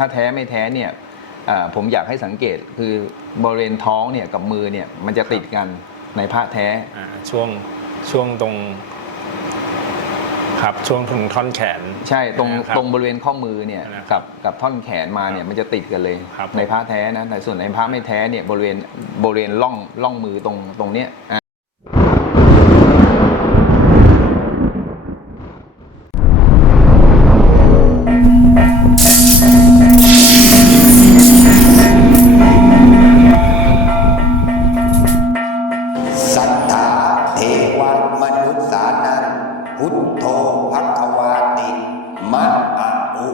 ถ้าแท้ไม่แท้เนี่ยอ่าผมอยากให้สังเกตคือบริเวณท้องเนี่ยกับมือเนี่ยมันจะติดกันในพระแท้อ่าช่วงช่วงตรงครับช่วงตรงท่อนแขนใช่ตรงนะครับตรงบริเวณข้อมือเนี่ยนะครับกับกับท่อนแขนมาเนี่ยมันจะติดกันเลยครับในพระแท้นะแต่ส่วนในพระไม่แท้เนี่ยบริเวณบริเวณร่องร่องมือตรงตรงเนี้ย พุทโธพักวาติมะอะอุ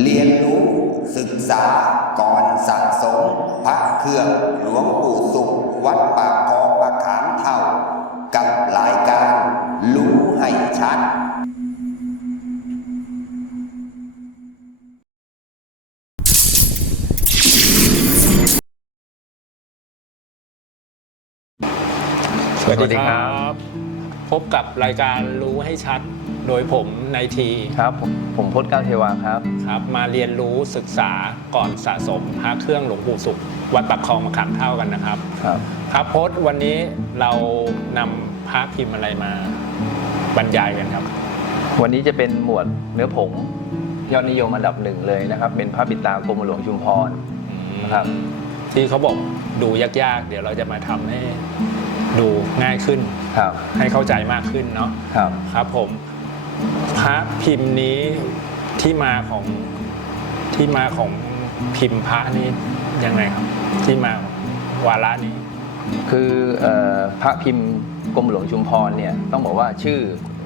เรียนรู้ศึกษาก่อนสะสมพระเครื่องหลวงปู่สุข วัดปากคลองประขามเท่า กับรายการรู้ให้ชัดสวัสดีครับ พบกับรายการรู้ให้ชัด โดยผมนายทีครับ ผมผมพจน์ก้าวเทวาครับ ครับ มาเรียนรู้ศึกษาก่อนสะสมพระเครื่องหลวงปู่สุข วัดปักคลองมะขามเท่ากันนะครับ ครับ ครับพจน์วันนี้เรานำพระพิมพ์อะไรมาบรรยายกันครับ วันนี้จะเป็นหมวดเนื้อผงยอดนิยมอันดับหนึ่งเลยนะครับ เป็นพระปิดตากรมหลวงชุมพรครับ ที่เขาบอกดูยากๆ เดี๋ยวเราจะมาทำให้ดูง่ายขึ้น ครับให้เข้าใจมากขึ้นเนาะครับครับผมพระพิมพ์นี้ที่มาของที่มาของพิมพ์พระนี้ยังไงครับ ที่มาของวาระนี้ คือเอ่อพระพิมพ์กรมหลวงชุมพรเนี่ยต้องบอกว่าชื่อ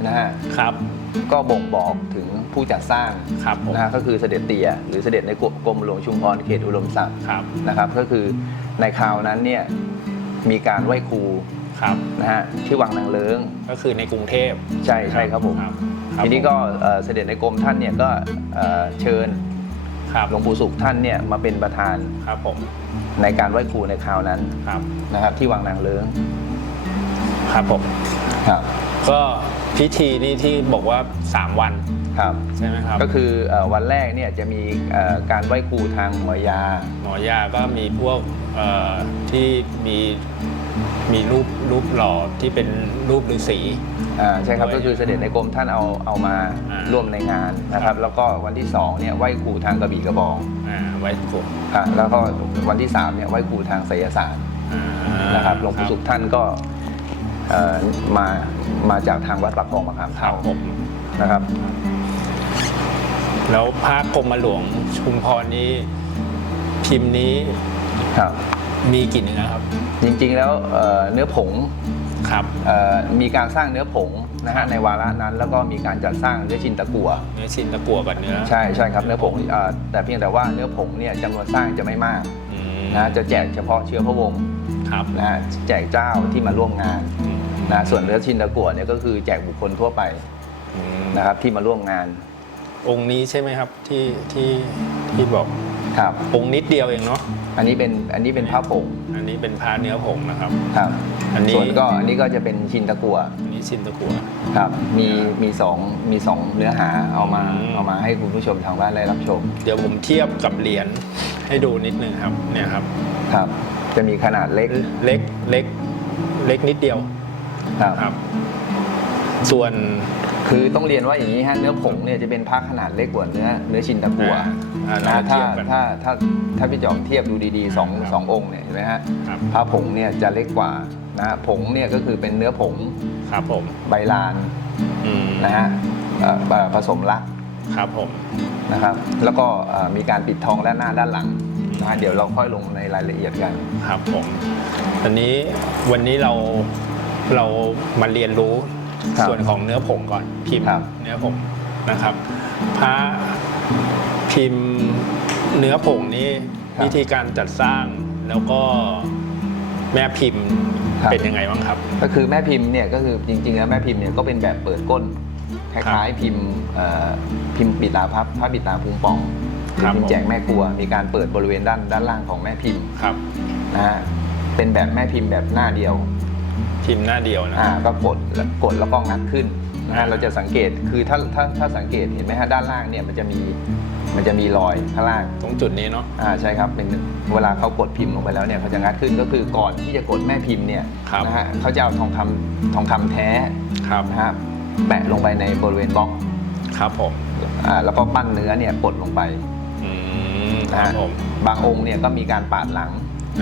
นะฮะครับก็บ่งบอกถึงผู้จัดสร้างครับผมนะฮะก็คือเสด็จเตี่ยหรือเสด็จในกรมหลวงชุมพรเขตอุดมศักดิ์ครับนะครับ ก็คือในคราวนั้นเนี่ยมีการไหว้ครู ครับ นะฮะที่วังนางเลิ้งก็คือในกรุงเทพใช่ใช่ครับผมครับครับทีนี้ก็เอ่อเสด็จในกรมท่านเนี่ยก็เอ่อเชิญครับหลวงปู่สุขท่านเนี่ยมาเป็นประธานครับผมในการไหว้ครูในคราวนั้นครับนะครับที่วังนางเลิ้งครับผมครับก็พิธีนี้ที่บอกว่า 3 วันครับ ใช่ไหมครับก็คือเอ่อวันแรกเนี่ยจะมีเอ่อการไหว้ครูทางหมอยา หมอยาก็มีพวกเอ่อที่มี มีรูปรูปหล่อที่เป็นรูปฤาษี อ่าใช่ครับด้วยก็คือเสด็จในกรมท่านเอาเอามาอ่าร่วมในงานนะครับแล้วก็วันที่2เนี่ยไหว้ครูทางกระบี่กระบองอ่าไว้กดอ่าแล้วก็วันที่3เนี่ยไหว้ครูทางไสยศาสตร์อ่านะครับหลวงปู่สุขท่านก็เอ่อมามาจากทางวัดปากคลองมะขามครัเท่าบผมนะครับ แล้วพระกรมหลวงชุมพรนี้ พิมพ์นี้ครับ มีกี่เนื้อครับ จริงๆแล้วเอ่อเนื้อผงครับ เอ่อมีการสร้างเนื้อผงนะฮะในวาระนั้น แล้วก็มีการจัดสร้างเนื้อชินตะกัวเนื้อชิ้นตะกั่วกับเนื้อใช่ใช่ครับเนื้อผงเอ่อแต่เพียงแต่ว่าเนื้อผงเนี่ยจำนวนสร้างจะไม่มากอืมนะจะแจกเฉพาะเชื้อพระวงศ์ครับนะฮะแจกเจ้าที่มาร่วมงานอืมนะส่วนเนื้อชินตะกัวเนี่ยก็คือแจกบุคคลทั่วไปอืมนะครับที่มาร่วมงาน องค์นี้ใช่ไหมครับที่ที่ที่บอก ครับ องค์นิดเดียวเองเนาะอันนี้เป็นอันนี้เป็นผ้าผงอันนี้เป็นพาเนื้อผงนะครับ ครับ อันนี้ ส่วนก็อันนี้ก็จะเป็นชินตะกัวอันนี้ชินตะกัวครับ มีมีสองมีสองเนื้อหาเอามาอืม เอามาให้คุณผู้ชมทางบ้านได้รับชมเดี๋ยวผมเทียบกับเหรียญให้ดูนิดนึงครับเนี่ยครับ ครับ จะมีขนาดเล็กเล็กเล็กเล็กนิดเดียวครับ ครับ ส่วน คือต้องเรียนว่าอย่างนี้ฮะเนื้อผงเนี่ยจะเป็นผ้าขนาดเล็กกว่าเนื้อเนื้อชินตะกัว อ่า นะเราถ้าเทียบกัน ถ้าถ้าถ้าพี่จอมเทียบดูดีๆสองครับสององค์เนี่ยเห็นไหมฮะครับผ้าผงเนี่ยจะเล็กกว่านะฮะผงเนี่ยก็คือเป็นเนื้อผงครับผมใบลานอืมนะฮะเอ่อเอ่อผสมลักครับผม นะครับ แล้วก็เอ่อมีการปิดทองด้านหน้าด้านหลังนะฮะเดี๋ยวเราค่อยลงในรายละเอียดกัน ครับผมอันนี้วันนี้เราเรามาเรียนรู้ครับส่วนของเนื้อผงก่อนพิมพ์ครับ เนื้อผงนะครับ พระ พิมพ์เนื้อผงนี้วิธีการจัดสร้างแล้วก็แม่พิมพ์เป็นยังไงบ้างครับ ก็คือแม่พิมพ์เนี่ยก็คือจริงๆแล้วแม่พิมพ์เนี่ยก็เป็นแบบเปิดก้นคล้ายๆพิมพ์เอ่อพิมพ์ปิดตาพับพระปิดตาพุงป่องหรือครับพิมพ์แจกแม่ครัว มีการเปิดบริเวณด้านด้านล่างของแม่พิมพ์ครับ นะฮะเป็นแบบแม่พิมพ์แบบหน้าเดียว พิมพ์หน้าเดียวนะอ่าก็กดแล้วกดแล้วก็งัดขึ้นนะฮะเราจะสังเกตคือถ้าถ้าถ้าสังเกตเห็นไหมฮะด้านล่างเนี่ยมันจะมีมันจะมีรอยข้างล่างตรงจุดนี้เนาะอ่าใช่ครับเป็นเวลาเขากดพิมพ์ลงไปแล้วเนี่ยเขาจะงัดขึ้นก็คือก่อนที่จะกดแม่พิมพ์เนี่ยครับนะฮะเขาจะเอาทองคำทองคำแท้ครับนะฮะแปะลงไปในบริเวณบล็อกครับผมอ่าแล้วก็ปั้นเนื้อเนี่ยกดลงไปอืมคนะรับฮะผมบางองค์เนี่ยก็มีการปาดหลัง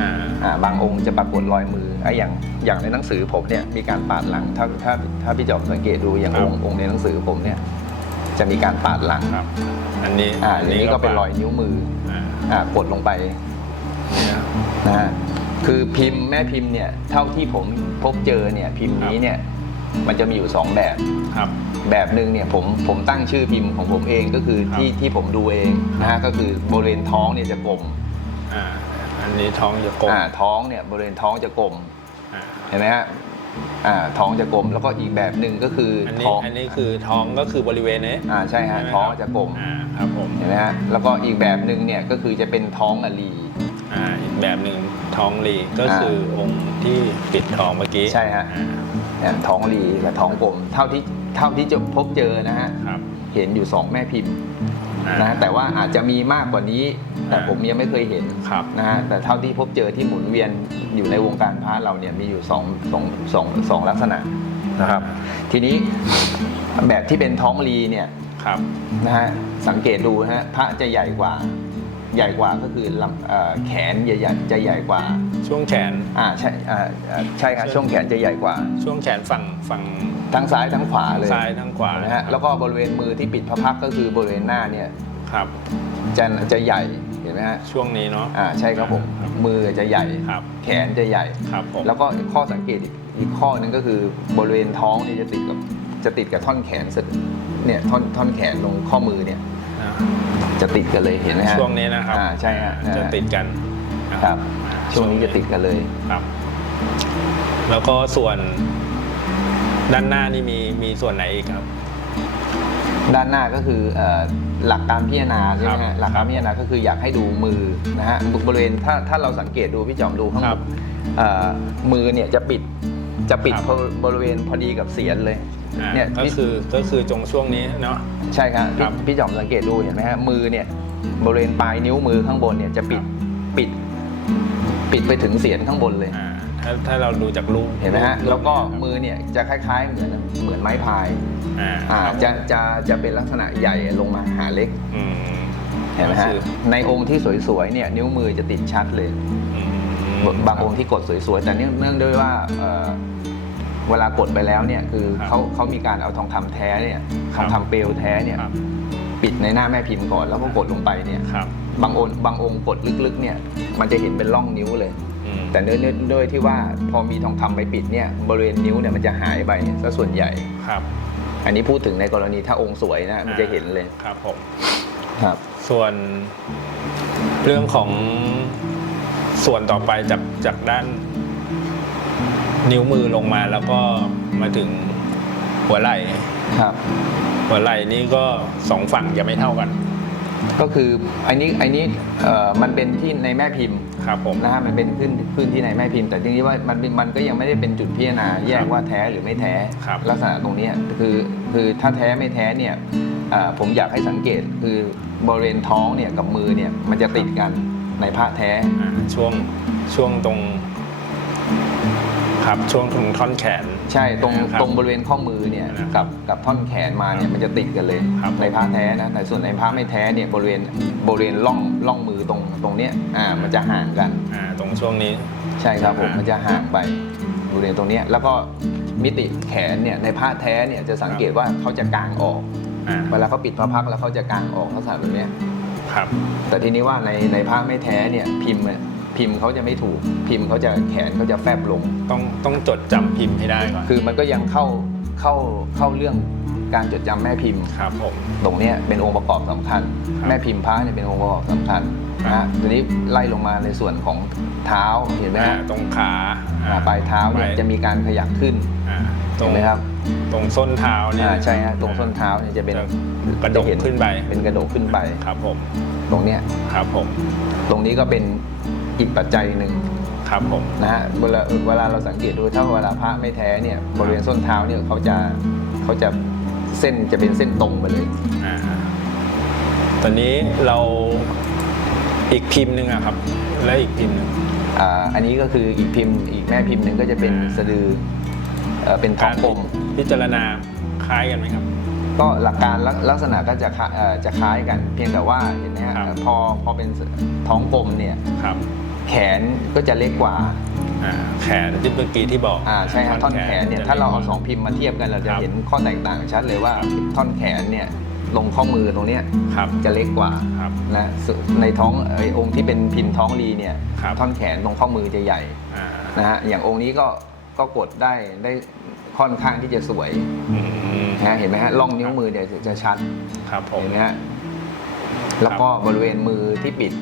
อ่าอ่าบางองค์จะปรากฏรอยมือ ไอ้อย่างอย่างในหนังสือผมเนี่ยมีการปาดหลังถ้าถ้าถ้าพี่จอมสังเกตดูอย่างองค์องค์ในหนังสือผมเนี่ยจะมีการปาดหลังครับ อันนี้อ่าอันนี้ก็เป็นรอยนิ้วมืออ่าอ่ากดลงไป เนี่ย นะฮะคือพิมพ์แม่พิมพ์เนี่ยเท่าที่ผมพบเจอเนี่ยพิมพ์นี้เนี่ยมันจะมีอยู่สองแบบ ครับ แบบหนึ่งเนี่ยผมผมตั้งชื่อพิมพ์ของผมเองก็คือครับ ที่ที่ผมดูเองนะฮะก็คือบริเวณท้องเนี่ยจะกลมอ่า อันนี้ท้องจะกลม อ่าท้องเนี่ยบริเวณท้องจะกลมอ่าเห็นไหมฮะอ่าท้องจะกลมแล้วก็อีกแบบหนึ่งก็คืออันท้นี้องอันนี้คือท้องก็คือบริเวณนี้อ่าใช่ฮะใช่ไหมท้องครับจะกลมอ่าครับผมเห็นไหมฮะแล้วก็อีกแบบหนึ่งเนี่ยก็คือจะเป็นท้องอลีอ่าอีกแบบหนึ่งท้องรีก็คือองค์ที่ปิดท้องเมื่อกี้ใช่ฮะอ่าเนี่ยท้องรีกับท้องกลมเท่าที่เท่าที่จะพบเจอนะฮะครับเห็นอยู่สองแม่พิมพ์อ่านะแต่ว่าอาจจะมีมากกว่านี้ แต่อ่าผมยังไม่เคยเห็นครับนะฮะแต่เท่าที่พบเจอที่หมุนเวียนอยู่ในวงการพระเราเนี่ยมีอยู่สองสองสองสองลักษณะนะครับ ทีนี้แบบที่เป็นท้องรีเนี่ยครับนะฮะสังเกตดูนะฮะพระจะใหญ่กว่าใหญ่กว่าก็คือลำเอ่อแขนใหญ่ๆจะใหญ่กว่า ช่วงแขนอ่าใช่อ่าอ่าใช่ครับช่วงแขนจะใหญ่กว่า ช่วงแขนฝั่งฝั่งทั้งซ้ายทั้งขวาเลยซ้ายทั้งขวานะฮะแล้วก็บริเวณมือที่ปิดพระพักตร์ก็คือบริเวณหน้าเนี่ยครับจะจะใหญ่เห็น ไหมฮะช่วงนี้เนาะอ่าใช่ครับผมมือจะใหญ่ ครับแขนจะใหญ่ ครับผมแล้วก็ข้อสังเกตอีกอีกข้อหนึงก็คือบริเวณท้องเนี่ยจะติดกับจะติดกับท่อนแขนสุดเนี่ยท่อนท่อนแขนลงข้อมือเนี่ยอ่าจะติดกันเลยเห็นไหมฮะ ช่วงนี้นะครับอ่าใช่ฮะ จะติดกันนะครับ ช่วงนี้จะติดกันเลย ครับ แล้วก็ส่วนด้านหน้านี่มีมีส่วนไหนอีกครับ ด้านหน้าก็คือเอ่อหลักการพิจารณาใช่ไหมครัฮะบหลักการพิจารณาก็คืออยากให้ดูมือนะฮะบริเวณถ้าถ้าเราสังเกตดูพี่จอมดูข้างครับเอ่อมือเนี่ยจะปิดจะปิดครับพอบริเวณพอดีกับเสียนเลยอ่าเนี่ยก็พี่คือก็คือตรงช่วงนี้เนาะใช่ครับครับพี่พี่จอมสังเกตดูเห็นไหมฮะมือเนี่ยบริเวณปลายนิ้วมือข้างบนเนี่ยจะปิดปิด ปิดไปถึงเสียนข้างบนเลยอ่า ถ้าถ้าเราดูจากรูปเห็นไหมฮะรูปแล้วก็ครับมือเนี่ยจะคล้าย ๆ เหมือนเหมือนไม้พายอ่าอ่าครับจะจะจะเป็นลักษณะใหญ่ลงมาหาเล็กอืมเห็นไหมฮะก็คือในองค์ที่สวยๆเนี่ยนิ้วมือจะติดชัดเลย อืมบางองค์ที่กดสวยๆแต่เนื่องเนื่องด้วยว่าเอ่อเวลากดไปแล้วเนี่ยคือครับเขาเขามีการเอาทองคำแท้เนี่ยคทรับองคำเปลวแท้เนี่ยครับปิดในหน้าแม่พิมพ์ก่อนแล้วก็กดลงไปเนี่ย ครับ บางองค์บางองค์กดลึกๆเนี่ยมันจะเห็นเป็นร่องนิ้วเลยอืม แต่เนื่องด้วยที่ว่าพอมีทองคำไปปิดเนี่ยบริเวณนิ้วเนี่ยมันจะหายไปซะส่วนใหญ่ครับ อันนี้พูดถึงในกรณีถ้าองค์สวยนะมันจะเห็นเลยครับผมครับ ส่วนเรื่องของส่วนต่อไปจากจากด้าน นิ้วมือลงมาแล้วก็มาถึงหัวไหล่ครับ หัวไหล่นี่ก็สองฝั่งจะไม่เท่ากัน ก็คืออันนี้อันนี้เอ่อมันเป็นที่ในแม่พิมพ์ ครับผมนะฮะมันเป็นขึ้นขึ้นที่ในแม่พิมพ์แต่ทีนี้ว่ามันมันก็ยังไม่ได้เป็นจุดพิจารณาแยครักบว่าแท้หรือไม่แท้ ครับลักษณะตรงเนี้ยคือคือถ้าแท้ไม่แท้เนี่ยเอ่อผมอยากให้สังเกตคือบริเวณท้องเนี่ยกับมือเนี่ยมันจะติดกันในผ้าแท้ อ่าช่วงช่วงตรง ครับช่วงตรงท่อนแขน ใช่ตรงนะครับตรงบริเวณข้อมือเนี่ยนะครับกับกับท่อนแขนมาเนี่ยมันจะติดกันเลยครับในผ้าแท้นะแต่ส่วนในผ้าไม่แท้เนี่ยบริเวณบริเวณร่องร่องมือตรงตรงเนี้ยอ่ามันจะห่างกัน อ่าตรงช่วงนี้ ใช่ครับผมอ่ามัมันจะห่างไปบริเวณตรงเนี้ยแล้วก็มิติแขนเนี่ยในผ้าแท้เนี่ยจะสังเกตว่าเขาจะกางออก อ่าเวลาเขาปิดพระพักตร์แล้วเขาจะกางออกลักษณะแบบเนี้ย ครับ แต่ทีนี้ว่าในในผ้าไม่แท้เนี่ยพิมพ์เนี่ย พิมพ์เขาจะไม่ถูก พิมพ์เขาจะแขนเขาจะแฟบลง ต้องต้องจดจำพิมพ์ให้ได้ก่อนคือมันก็ยังเข้าเข้าเข้าเรื่องการจดจำแม่พิมพ์ ครับผม ตรงเนี้ยเป็นองค์ประกอบสำคัญ ครับแม่พิมพ์พระเนี่ยเป็นองค์ประกอบสำคัญครับนะฮะทีนี้ไล่ลงมาในส่วนของเท้าเห็นไหมอ่าฮะตรงขาอ่าปลายเท้าเนี่ยปลยจะมีการขยับขึ้นอ่าตรเห็งนไหมครับตรงส้นเท้าเนี่ย อ่าใช่ฮะตรงส้นเท้าเนี่ยจะเป็นกระดกจเห็ขึ้นไป เป็นกระดกขึ้นไป ครับผม ตรงเนี้ยครับผม ตรงนี้ก็เป็น อีกปัจจัยหนึ่งครับผมนะฮะเวลาเวลาเราสังเกตดูถ้าเวลาพระไม่แท้เนี่ยบริเวณส้นเท้าเนี่ยเขาจะเขาจะเส้นจะเป็นเส้นตรงไปเลยอ่าตอนนี้เราอีกพิมพ์หนึ่งอะครับ และอีกพิมพ์หนึ่งอ่าอันนี้ก็คืออีกพิมพ์อีกแม่พิมพ์หนึ่งก็จะเป็นอ่าสะดือเอ่อเป็นท้องกลมพิจารณาคล้ายกันไหมครับ ก็หลักการลักลักษณะก็จะคล้าเอ่อจะคล้ายกัน เพียงแต่ว่าเห็นไหมฮะครับพอพอเป็นท้องกลมเนี่ยครับ แขนก็จะเล็กกว่าอ่าแขนที่เมื่อกี้ที่บอกอ่าใช่ฮะท่อนแขนเนี่ยจะถ้าเราเอาล็กกว่สองพิมพ์มาเทียบกันเราจะครับเห็นข้อแตกต่างชัดเลยว่าท่อนแขนเนี่ยลงข้อมือตรงเนี้ยครับจะเล็กกว่าครับนะส่วนในท้องไอ้องค์ที่เป็นพิมพ์ท้องลีเนี่ยครับท่อนแขนตรงข้อมือจะใหญ่อ่านะฮะอย่างองค์นี้ก็ก็กดได้ได้ค่อนข้างที่จะสวยอืมนะฮะเห็นไหมฮะร่องนิ้วมือเนี่ยจะชัดครับผมเห็นไหมฮะแล้วก็บริเวณมือที่ปิด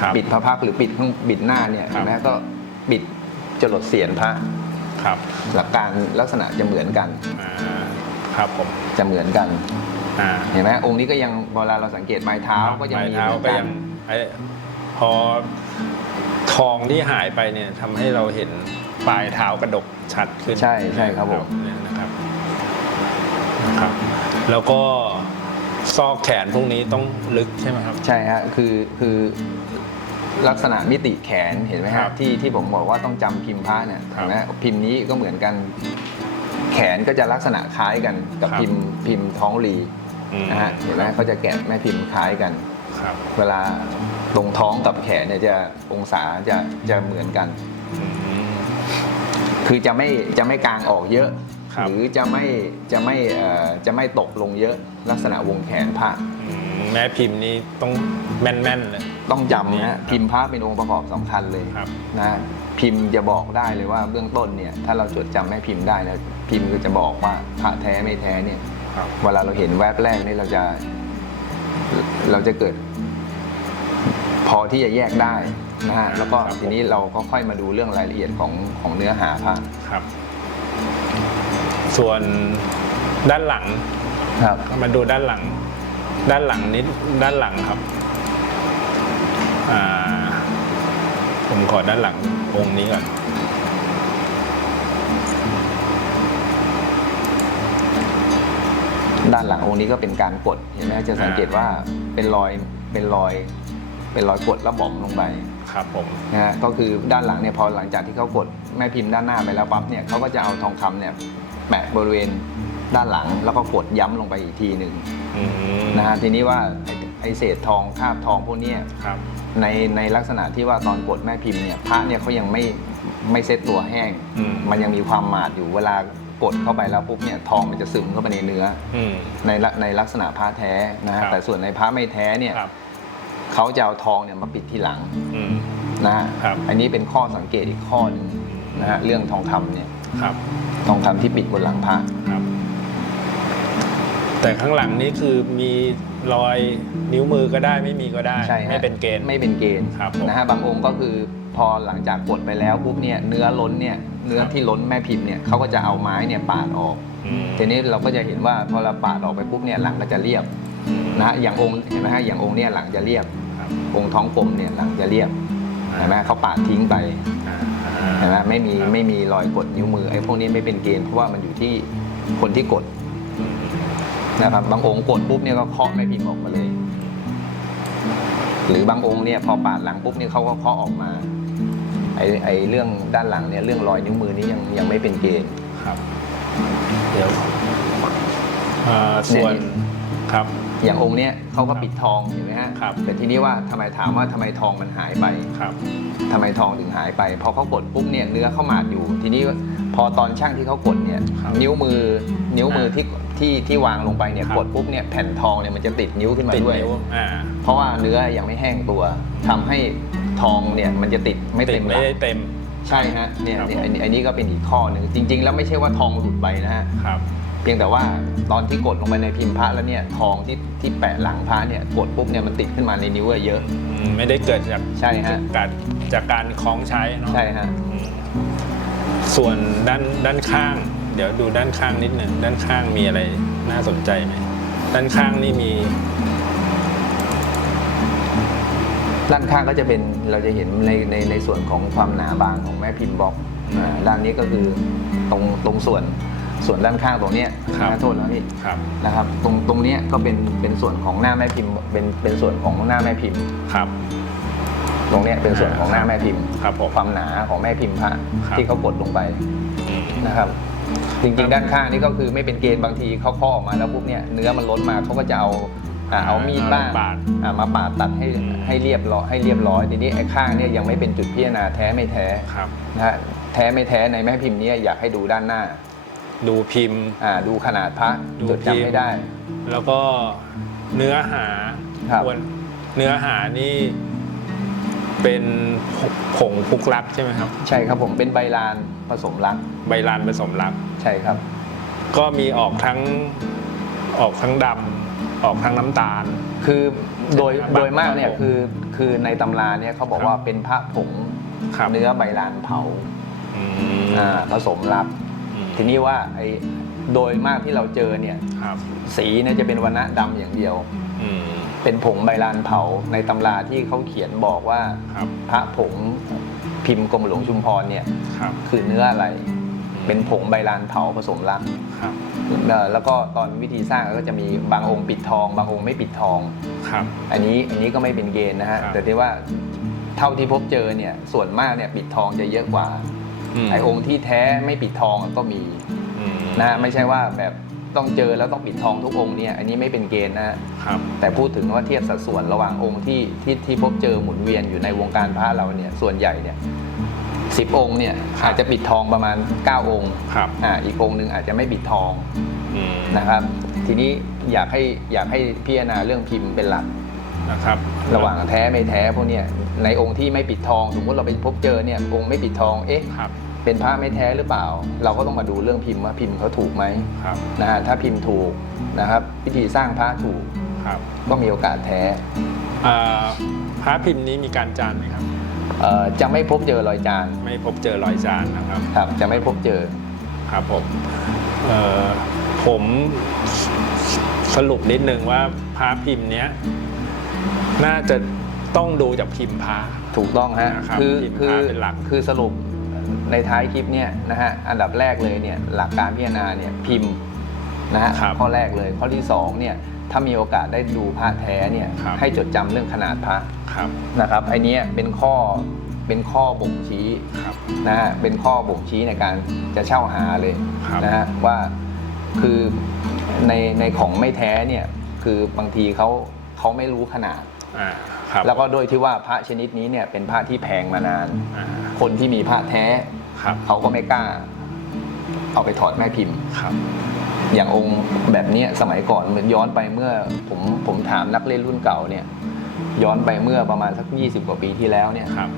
ครับปิดพระพักตร์หรือปิดข้างปิดหน้าเนี่ยครับเห็นไหมฮะก็ปิดจรดเสียนพระครับหลักการลักษณะจะเหมือนกันอ่าครับผมจะเหมือนกันอ่าเห็นไหมองค์นี้ก็ยังเวลาเราสังเกตปลายเท้าก็ยังปลายมีเท้าเหมือนก็กัยัน งไอ้พอทองที่หายไปเนี่ยทำให้เราเห็นปลายเท้ากระดกชัดขึ้นใช่ใช่ครับผมเนี่ยนะครับนะครับ แล้วก็ซอกแขนพวกนี้ต้องลึกใช่ไหมครับ ใช่ฮะคือคือ ลักษณะมิติแขนเห็นไหมครัฮะบที่ที่ผมบอกว่าต้องจำพิมพ์พระเนี่ยครับเห็นไหมพิมพ์นี้ก็เหมือนกัน แขนก็จะลักษณะคล้ายกันกับครับ พิมพ์พิมพ์ท้องลีอืมนะฮะเห็นไหมเขาจะแกะแม่พิมพ์คล้ายกัน ครับเวลาตรงท้องกับแขนเนี่ยจะองศาจะจะเหมือนกัน อืม คือจะไม่จะไม่กลางออกเยอะ ครับ หรือจะไม่จะไม่เอ่อจะไม่ตกลงเยอะลักษณะวงแขนพระ อืมแม่พิมพ์นี้ต้องแม่นๆเลย ต้องจำนะครัฮะบพิมพ์พระเป็นองค์ประกอบสำคัญเลยครับนะพิมพ์จะบอกได้เลยว่าเบื้องต้นเนี่ยถ้าเราจดจำแม่พิมพ์ได้นะพิมพ์ก็จะบอกว่าพระแท้ไม่แท้เนี่ยครับ เวลาเราเห็นแวบแรกนี่เราจะ เราจะเกิด พอที่จะแยกได้นะฮะแล้วก็ทีนี้เราก็ค่อยมาดูเรื่องรายละเอียดของของเนื้อหาพระครับ ส่วนด้านหลังครับ มาดูด้านหลัง ด้านหลังนิดด้านหลังครับ อ่า ผมขอด้านหลังองค์นี้ก่อน ด้านหลังองค์นี้ก็เป็นการกดเห็นไหมจะสังเกตว่าเป็นรอยเป็นรอยเป็นรอยกดแล้วบ่อมลงไปครับผมนะฮะก็คือด้านหลังเนี่ยพอหลังจากที่เขากดแม่พิมพ์ด้านหน้าไปแล้วปั๊บเนี่ยเขาก็จะเอาทองคำเนี่ยแปะบริเวณด้านหลังแล้วก็กดย้ำลงไปอีกทีหนึ่งอืมนะฮะทีนี้ว่าไอ้ไอเศษทองคราบทองพวกเนี้ยครับ ในในลักษณะที่ว่าตอนกดแม่พิมพ์เนี่ยพระเนี่ยเขายังไม่ไม่เซ็ตตัวแห้ง อืม มันยังมีความหมาดอยู่เวลากดเข้าไปแล้วปุ๊บเนี่ยทองมันจะซึมเข้าไปในเนื้อ อืม ในละในลักษณะพระแท้นะครัฮะบ แต่ส่วนในพระไม่แท้เนี่ยครับ เขาจะเอาทองเนี่ยมาปิดทีหลังอืม นะฮะครับ อันนี้เป็นข้อสังเกตอีกข้อหนึงนะฮะเรื่องทองคำเนี่ยครับ ทองคำที่ปิดบนหลังพระ ครับ แต่ข้างหลังนี้คือมีรอยนิ้วมือก็ได้ไม่มีก็ได้ ใช่ฮะไม่เป็นเกณฑ์ ไม่เป็นเกณฑ์ครับผมนะฮะบางองค์ก็คือพอหลังจากกดไปแล้วปุ๊บเนี่ยเนื้อล้นเนี่ยเนื้อที่ล้นแม่พิมพ์เนี่ยเขาก็จะเอาไม้เนี่ยปาดออก อืมทีนี้เราก็จะเห็นว่าพอเราปาดออกไปปุ๊บเนี่ยหลังก็จะเรียบอืม นะฮะอย่างองค์เห็นไหมฮะอย่างองค์เนี่ยหลังจะเรียบครับ องค์ท้องกลมเนี่ยหลังจะเรียบเห็นไหมเขาปาดทิ้งไปอ่า เห็นไหมไม่มีครับ ไม่มีรอยกดนิ้วมือไอ้พวกนี้ไม่เป็นเกณฑ์เพราะว่ามันอยู่ที่คนที่กดอืม นะครับ บางองค์กดปุ๊บเนี่ยก็เคาะแม่พิมพ์ออกมาเลย หรือบางองค์เนี่ยพอปาดหลังปุ๊บเนี่ยเขาก็เคาะออกมาไอ้ไอ้เรื่องด้านหลังเนี่ยเรื่องรอยนิ้วมือนี่ยังยังไม่เป็นเกณฑ์ครับ เดี๋ยวอ่าส่วนเนี่ยครับ อย่างองค์เนี้ยเขาก็ครับปิดทองเห็นไหมฮะครับแต่ทีนี้ว่าทำไมถามว่าทำไมทองมันหายไปครับทำไมทองถึงหายไปพอเขากดปุ๊บเนี่ยเนื้อเข้ามาดอยู่ ทีนี้พ อตอนช่างที่เขากดเนี่ยครับนิ้วมือนิ้วมืออ่าที่ที่ที่วางลงไปเนี่ยครับกดปุ๊บเนี่ยแผ่นทองเนี่ยมันจะติดนิ้วขึ้นมาติดด้วยนิ้วอ่าเพราะว่าเนื้อยังไม่แห้งตัวทำให้ทองเนี่ยมันจะติดไม่ติเต็ดมไม่หลักได้เต็มใช่ฮะเนี่ยครับเนี่ยผมอันนี้อันนี้ก็เป็นอีกข้อหนึ่งจริง ๆ แล้วไม่ใช่ว่าทองหลุดไปนะฮะครับเพียงแต่ว่าตอนที่กดลงไปในพิมพ์พระแล้วเนี่ยทองที่ที่แปะหลังพระเนี่ยกดปุ๊บเนี่ยมันติดขึ้นมาในนิ้วอะเยอะอืมไม่ได้เกิดจากใช่ฮะจากการจากการคล้องใช้เนาะใช่ฮะอืม ส่วนด้านด้านข้าง เดี๋ยวดูด้านข้างนิดหนึ่งด้านข้างมีอะไรน่าสนใจไหมด้านข้างนี่มีด้านข้างก็จะเป็นเราจะเห็นในในในส่วนของความหนาบางของแม่พิมพ์บล็อกอ่าด้านนี้ก็คือตรงตรงส่วนส่วนด้านข้างตรงเนี้ยครับนะโทษนะพี่ครับ นะครับตรงตรงเนี้ยก็เป็นเป็นส่วนของหน้าแม่พิมพ์เป็นเป็นส่วนของหน้าแม่พิมพ์ ครับ ตรงเนี้ยเป็นส่วนของหน้าแม่พิมพ์ครับผม ความหนาของแม่พิมพ์พระครับ ที่เขากดลงไปอืมนะครับ จริงๆ ด้านข้างนี่ก็คือไม่เป็นเกณฑ์บางทีเขาเคาะออกมาแล้วปุ๊บเนี่ยเนื้อมันล้นมาเขาก็จะเอาอ่าเอามีดบ้างปาด อ่ามาปาดตัดให้อืม ให้เรียบร้อยให้เรียบร้อยทีนี้ไอ้ข้างเนี่ยยังไม่เป็นจุดพิจารณาแท้ไม่แท้ครับ นะฮะแท้ไม่แท้ในแม่พิมพ์เนี้อยากให้ดูด้านหน้าดูพิมพ์ อ่าดูขนาดพระดูจดพิมพ์ จำไม่ได้ แล้วก็เนื้อหาครับ ควรเนื้อหานี่ เป็นผงพุกลักใช่ไหมครับ ใช่ครับผมเป็นใบลานผสมรัก ใบลานผสมลัก ใช่ครับ ก็มีออกทั้งออกทั้งดำออกทั้งน้ำตาล คือโดยใช่ครับโดยมากเนี่ยบางผงคือคือในตำราเนี่ยเขาบอกครับว่าเป็นพระผงครับเนื้อใบลานเผาอืมอ่าผสมรักอืมทีนี้ว่าไอ้ โดยมากที่เราเจอเนี่ยครับสีเนี่ยจะเป็นวันณะดำอย่างเดียว อืมเป็นผงใบลานเผาในตำราที่เขาเขียนบอกว่าครับพระผงพิมพ์กรมหลวงชุมพรเนี่ยครับคือเนื้ออะไร เป็นผงใบลานเผาผสมรัก ครับเอ่อแล้วก็ตอนวิธีสร้างก็จะมีบางองค์ปิดทอง บางองค์ไม่ปิดทอง ครับ อันนี้อันนี้ก็ไม่เป็นเกณฑ์นะฮะครับ แต่ที่ว่าเท่าที่พบเจอเนี่ยส่วนมากเนี่ยปิดทองจะเยอะกว่า มไอ้องค์ที่แท้ไม่ปิดทองก็มีอืม นะฮะไม่ใช่ว่าแบบต้องเจอแล้วต้องปิดทองทุกองค์เนี่ยอันนี้ไม่เป็นเกณฑ์นะฮะครับแต่พูดถึงว่าเทียบสัดส่วนระหว่างองค์ที่ที่ที่พบเจอหมุนเวียนอยู่ในวงการพระเราเนี่ยส่วนใหญ่เนี่ยสิบองค์เนี่ยอาจจะปิดทองประมาณ 9 องค์ครับอ่าอีกองค์หนึ่งอาจจะไม่ปิดทองอืมนะครับ ทีนี้อยากให้อยากให้พิจารณาเรื่องพิมพ์เป็นหลักนะครับระหว่างแท้ไม่แท้พวกเนี้ยในองค์ที่ไม่ปิดทอง สมมติเราไปพบเจอเนี่ยองค์ไม่ปิดทองเอ๊ะครับ เป็นพระไม่แท้หรือเปล่า เราก็ต้องมาดูเรื่องพิมพ์ว่าพิมพ์เขาถูกไหมครับนะฮะถ้าพิมพ์ถูกนะครับวิธีสร้างพระถูกครับก็มีโอกาสแท้อ่าพระพิมพ์นี้มีการจานไหมครับเอ่อจะไม่พบเจอรอยจานไม่พบเจอรอยจานนะครับครับ จะไม่พบเจอครับผมเอ่อผมสสรุปนิดนึงว่าพระพิมพ์เนี้ยน่าจะต้องดูจากพิมพ์พระ ถูกต้องฮะนะครับคือพิมพ์คือพระเป็นหลัก คือสรุป ในท้ายคลิปเนี่ยนะฮะอันดับแรกเลยเนี่ยหลักการพิจารณาเนี่ยพิมพ์นะฮะครับข้อแรกเลยข้อที่สองเนี่ยถ้ามีโอกาสได้ดูพระแท้เนี่ยครับ ให้จดจำเรื่องขนาดพระครับ นะครับไอเนี้ยเป็นข้อเป็นข้อบ่งชี้ครับ นะฮะเป็นข้อบ่งชี้ในการจะเช่าหาเลยครับ นะฮะว่าคือในในของไม่แท้เนี่ยคือบางทีเขาเขาไม่รู้ขนาด อ่าครับแล้วก็โดยที่ว่าพระชนิดนี้เนี่ยเป็นพระที่แพงมานาน อ่าคนที่มีพระแท้ครับเขาก็ไม่กล้า เอาไปถอดแม่พิมพ์ ครับ อย่างองค์แบบเนี้ยสมัยก่อนเหมือนย้อนไปเมื่อผมผมถามนักเล่นรุ่นเก่าเนี่ย ย้อนไปเมื่อประมาณสัก 20 กว่าปีที่แล้วเนี่ยครับ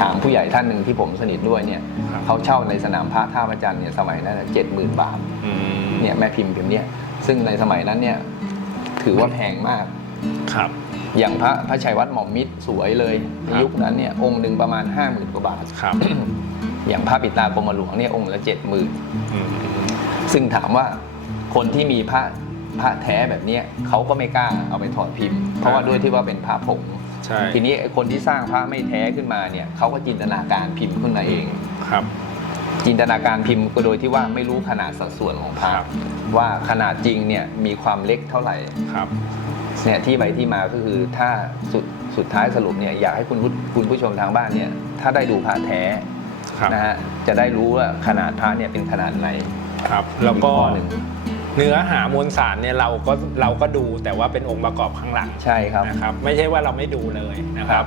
ถามผู้ใหญ่ท่านหนึ่งที่ผมสนิทด้วยเนี่ยครับ เขาเช่าในสนามพระท่าพระจันทร์เนี่ยสมัยนั้นเจ็ดหมื่นบาทอืมเนี่ยแม่พิมพ์พิมพ์เนี่ยซึ่งในสมัยนั้นเนี่ยถือว่าแพงมาก ครับ อย่างพระพระชัยวัดหม่อมมิตรสวยเลยในครับยุคนั้นเนี่ยองค์หนึ่งประมาณ 5 0,000กว่าบาทครับ อย่างพระปิดตากรมหลวงเนี่ยองค์ละเจ็ดหมื่นอืมซึ่งถามว่าคนที่มีพระพระแท้แบบเนี้ยเขาก็ไม่กล้าเอาไปถอดพิมพ์ เพราะว่าด้วยที่ว่าเป็นพระผงใช่ทีนี้ไอ้คนที่สร้างพระไม่แท้ขึ้นมาเนี่ยเขาก็จินตนาการพิมพ์ขึ้นมาเองครับ จินตนาการพิมพ์ก็โดยที่ว่าไม่รู้ขนาดสัดส่วนของพระครับว่าขนาดจริงเนี่ยมีความเล็กเท่าไหร่ครับ เนี่ยที่ไปที่มาก็คือถ้าสุดสุดท้ายสรุปเนี่ยอยากให้คุณผู้คุณผู้ชมทางบ้านเนี่ยถ้าได้ดูพระแท้ครับนะฮะจะได้รู้ว่าขนาดพระเนี่ยเป็นขนาดไหนครับ แล้วก็อีข้อหนึ่งเนื้อหามวลสารเนี่ยเราก็เราก็ดูแต่ว่าเป็นองค์ประกอบข้างหลังใช่ครับ นะครับ ไม่ใช่ว่าเราไม่ดูเลยนะครับ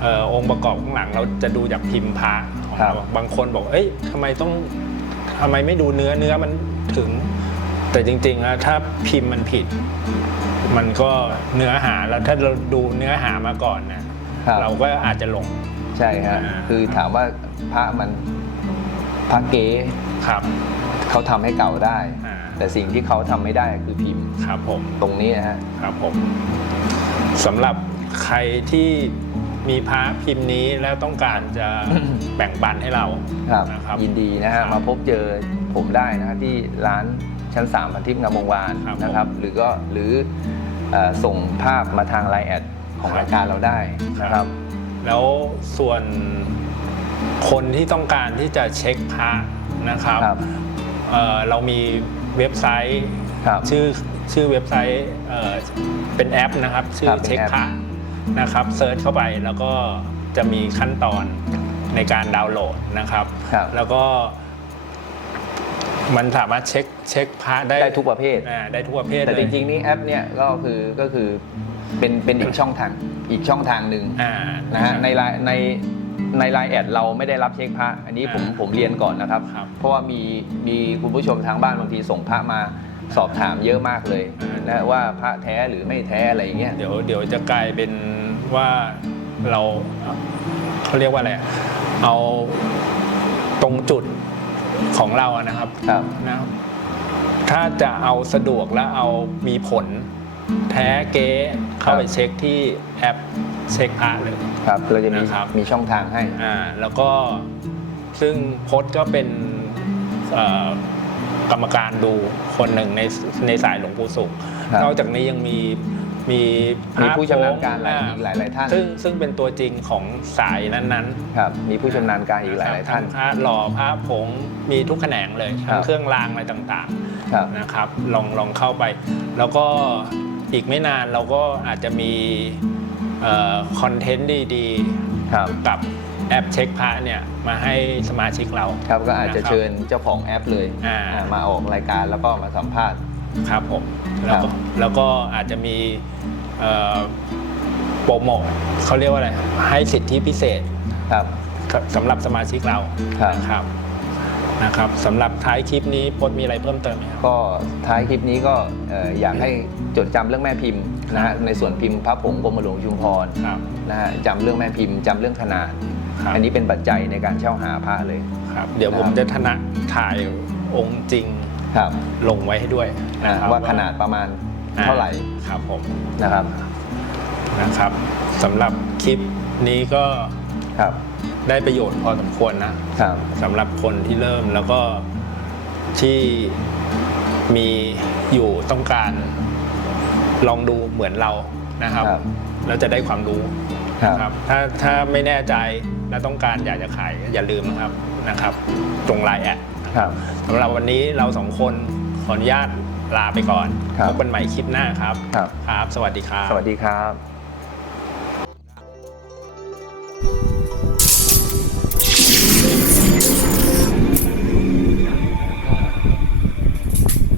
เอ่อองค์ประกอบข้างหลังเราจะดูจากพิมพ์พระของครับเราบางคนบอก เอ้ยทำไมต้องทำไมไม่ดูเนื้อเนื้อมันถึง แต่จริงๆนะถ้าพิมพ์มันผิด มันก็เนื้อหาแล้วถ้าเราดูเนื้อหามาก่อนนะครับ เราก็อาจจะหลง ใช่ฮะอ่า คือถามว่าพระมันพระเก๋ครับเขาทำให้เก่าได้ อ่าแต่สิ่งที่เขาทำไม่ได้คือพิมพ์ครับผม ตรงนี้นะฮะ ครับผมสำหรับใครที่มีพระพิมพ์นี้แล้วต้องการจะ แบ่งปันให้เรา ครับนะครับยินดีนะครัฮะบมาพบเจอผมได้นะฮะที่ร้าน ชั้น 3 พันทิพย์งามวงวานครับนะครับ หรือก็หรือเอ่อส่งภาพมาทางไลน์แอดของครับ รายการเราได้นะครับ แล้วส่วนคนที่ต้องการที่จะเช็คพระนะครับครับ เอ่อเรามีเว็บไซต์ ครับ ชื่อชื่อเว็บไซต์เอ่อเป็นแอปนะครับ ชื่ครัอบเป็นเช็คแอป พระนะครับเซิร์ชเข้าไปแล้วก็จะมีขั้นตอนในการดาวน์โหลดนะครับ ครับ แล้วก็ มันสามารถเช็คเช็คพระได้ได้ทุกประเภท อ่าได้ทุกประเภทแต่เลยจริงๆนี่แอปเนี่ยก็คือก็คือเป็นเป็นอีกช่องทางอีกช่องทางหนึ่งอ่านะฮะในไลน์ในในไลน์แอดเราไม่ได้รับเช็คพระ อันนี้ผมอ่าผมเรียนก่อนนะครับ ครับ เพราะว่ามีมีคุณผู้ชมทางบ้านบางทีส่งพระมาสอบถามเยอะมากเลยอ่านนะว่าพระแท้หรือไม่แท้อะไรอย่างเงี้ย เดี๋ยวเดี๋ยวจะกลายเป็นว่าเราเขาเรียกว่าอะไรอะเอาตรงจุด ของเราอะนะครับครับ นะครับ ถ้าจะเอาสะดวกและเอามีผล แท้เก๊เข้าไปครับเช็คที่แอปเช็คอาร์เลย ครับเราจะมีนะครับ มีช่องทางให้ อ่าแล้วก็ซึ่งพจน์ก็เป็นเอ่อกรรมการดูคนหนึ่งในในสายหลวงปู่สุข ครับนอกจากนี้ยังมี มีพมีระผู้ชำนาญการหลายอ่อีกหลายหลายท่านซึ่งซึ่งเป็นตัวจริงของสายนั้นๆครับ มีผู้ชำนาญการอีกหลายหลายท่านทั้งพระหล่อพระผงมีทุกแขนงเลยครับทั้งเครื่องรางอะไรต่างครับ ๆนะครับ ลองลองเข้าไป แล้วก็อีกไม่นานเราก็อาจจะมีคอนเทนต์ดีครับ ๆ กับแอปเช็คพระเนี่ยมาให้สมาชิกเรา ครับก็อาจจะนครับเชิญเจ้าของแอปเลยอ่า อ่ามาออกรายการแล้วก็มาสัมภาษณ์ ครับผมแล้วก็แล้วก็อาจจะมีเอ่อ โปรโมทเขาเรียกว่าอะไร ให้สิทธิพิเศษครับ สำหรับสมาชิกเราครับ นะครับนะครับสำหรับท้ายคลิปนี้พจน์มีอะไรเพิ่มเติมไหมครับ ก็ท้ายคลิปนี้ก็เอ่ออยากให้จดจำเรื่องแม่พิมพ์นะฮะในส่วนพิมพ์พระผงกรมหลวงชุมพรครับนะฮะจำเรื่องแม่พิมพ์จำเรื่องขนาด ครับ อันนี้เป็นปัจจัยในการเช่าหาพระเลยครับ เดี๋ยวผมครับจะทนะถ่ายองค์จริงครับลงไว้ให้ด้วยอ่านะครับว่าขนาดประมาณอ่ เท่าไหร่ครับผมนะครับนะครับสำหรับคลิปนี้ก็ครับได้ประโยชน์พอสมควรนะครับสำหรับคนที่เริ่มแล้วก็ที่มีอยู่ต้องการลองดูเหมือนเรานะครับครับแล้วจะได้ความรู้ครับนะครับ ถ้าถ้าไม่แน่ใจและต้องการอยากจะขายอย่าลืมนะครับนะครับ ตรงไลน์แอดครับสำหรับวันนี้เราสองคนขออนุญาต ลาไปก่อนครับ พบกันใหม่คลิปหน้าครับ ครับ ครับ สวัสดีครับ สวัสดีครับ